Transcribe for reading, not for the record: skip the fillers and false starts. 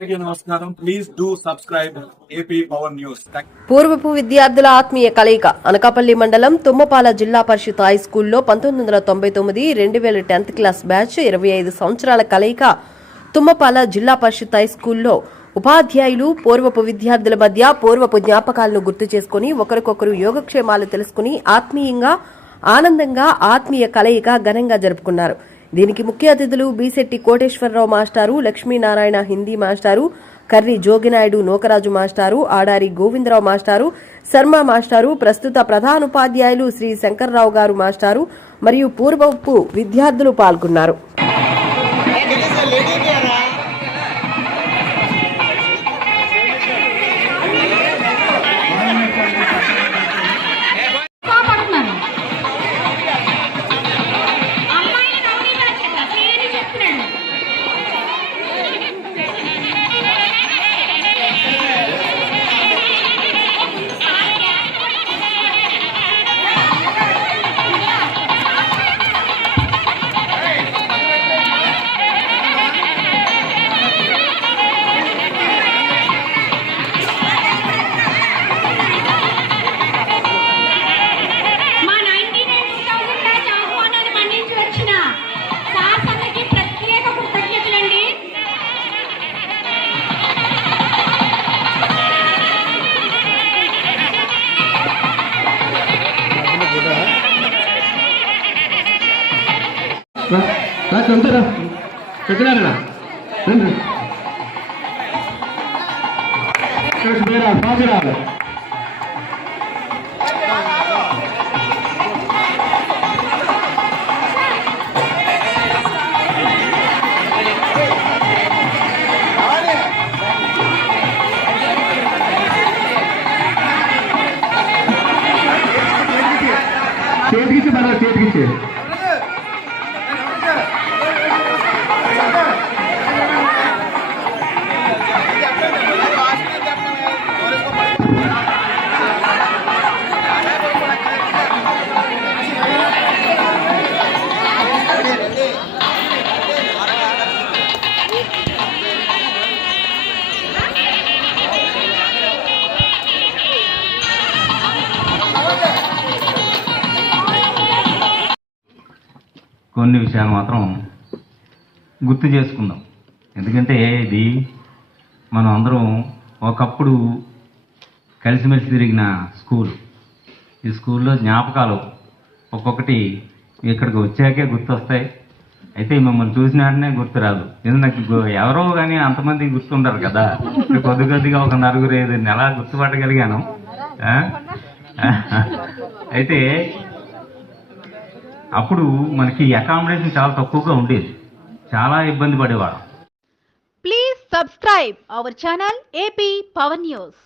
నమస్కారం. Please do subscribe AP power news. పూర్వపు విద్యార్థుల ఆత్మీయ కలయిక అనకాపల్లి మండలం తుమ్మపాల జిల్లా పరిషత్ హై స్కూల్లో 1999-2000 10th క్లాస్ బ్యాచ్ 25 సంవత్సరాల కలయిక తుమ్మపాల జిల్లా పరిషత్ హై స్కూల్లో ఉపాధ్యాయులు పూర్వపు విద్యార్థుల మధ్య పూర్వపు జ్ఞాపకాలను గుర్తు చేసుకుని ఒకరికొకరు యోగక్షేమాలు తెలుసుకుని ఆత్మీయంగా ఆనందంగా ఆత్మీయ కలయిక ఘనంగా జరుపుకున్నారు. దీనికి ముఖ్య అతిథులు బీశెట్టి కోటేశ్వరరావు మాస్టారు, లక్ష్మీనారాయణ హిందీ మాస్టారు, కర్రి జోగినాయుడు నోకరాజు మాస్టారు, ఆడారి గోవిందరావు మాస్టారు, శర్మ మాస్టారు, ప్రస్తుత ప్రధానోపాధ్యాయులు శ్రీ శంకర్రావు గారు మాస్టారు మరియు పూర్వపు విద్యార్థులు పాల్గొన్నారు. చెప్తారా పెట్టినారా హాజరాలు చేతికిచ్చి బాగా చేతికిచ్చి కొన్ని విషయాలు మాత్రం గుర్తు చేసుకుందాం. ఎందుకంటే ఇది మనం అందరం ఒకప్పుడు కలిసిమెలిసి తిరిగిన స్కూల్. ఈ స్కూల్లో జ్ఞాపకాలు ఒక్కొక్కటి ఇక్కడికి వచ్చాకే గుర్తొస్తాయి. అయితే మిమ్మల్ని చూసిన వెంటనే గుర్తురాదు. ఎందుకంటే ఎవరో కానీ అంతమంది గుర్తుండరు కదా. కొద్ది కొద్దిగా ఒక 4-5 నెల గుర్తుపట్టగలిగాను. అయితే అప్పుడు మనకి అకామిడేషన్ చాలా తక్కువగా ఉండేది, చాలా ఇబ్బంది పడేవాళ్ళం. Please subscribe our channel AP power news.